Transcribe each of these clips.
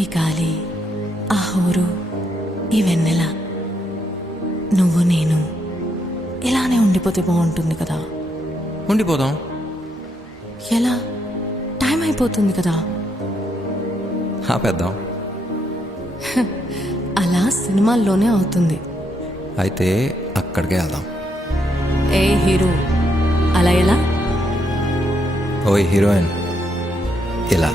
ఈ గాలి, ఆ హోరు, ఈ వెన్నెల, నువ్వు నేను ఇలానే ఉండిపోతే బాగుంటుంది కదా. ఉండిపోదాం. ఎలా? టైం అయిపోతుంది కదా. ఆపేద్దాం. అలా సినిమాల్లోనే అవుతుంది. అయితే అక్కడికే వెళ్దాం. ఏ హీరో, అలా ఎలా? ఓయ్ హీరోయిన్, ఇలా.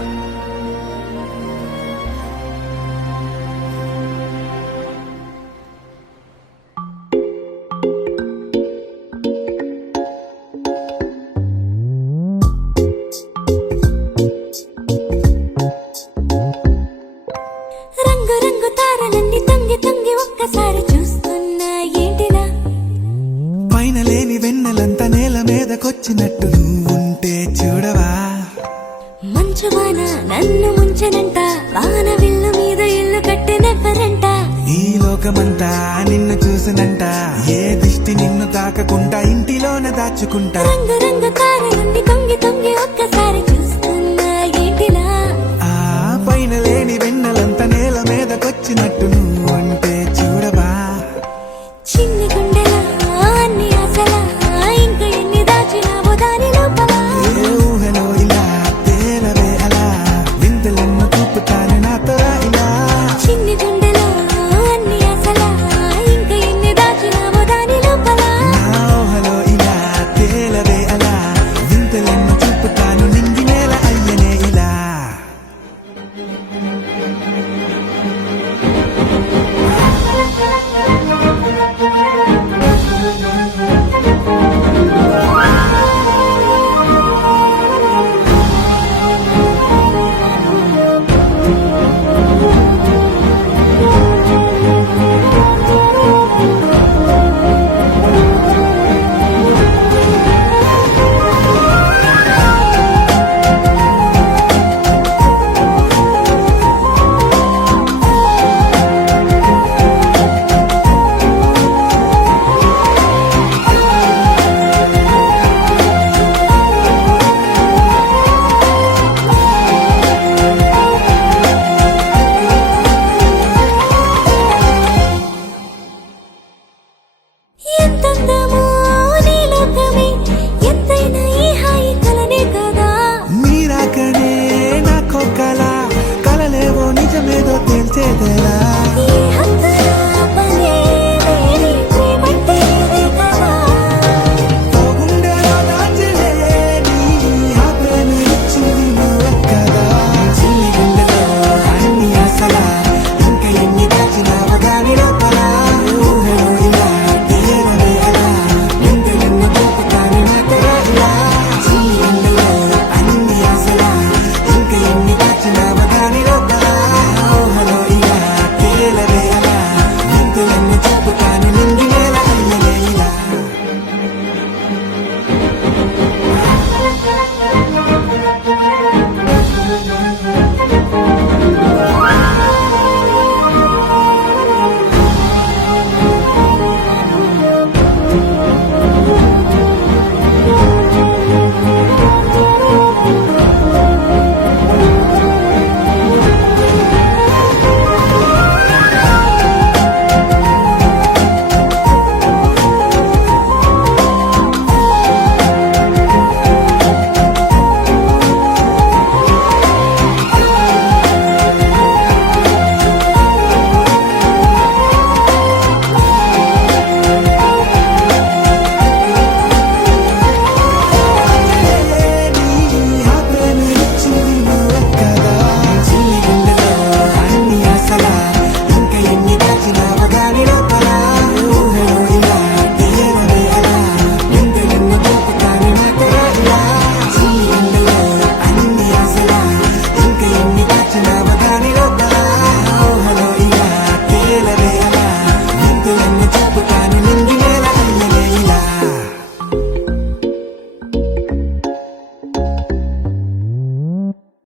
రంగు రంగు తారలన్నీ తొంగి తొంగి ఒక్కసారి చూస్తున్నా ఏంటిలా? పైన లేని వెన్నెలంతా నేల మీదకొచ్చినట్టు నువ్వుంటే చూడవా? మంచువాన నన్ను ముంచెనంట, వాన విల్లు మీద ఇల్లు కట్టినెవ్వరంట. ఈ లోకమంతా నిన్ను చూసినంట, ఏ దిష్టి నిన్ను తాకకుండా ఇంటిలోన దాచుకుంటా. రంగు రంగు తారలన్నీ తొంగి తొంగి ఒక్కసారి చూస్తున్నా ఏంటిలా? ఆ పైన లేని వెన్నెలంతా నేల మీదకొచ్చినట్టు నువ్వుంటే చూడవా? చిన్ని గుండెలా అన్ని ఆశలా, ఇంకా ఎన్ని దాచినావో దాని లోపల. ఏ ఊహలో ఇలా తేలవే అలా, వింతలెన్నో చూపుతాను నాతో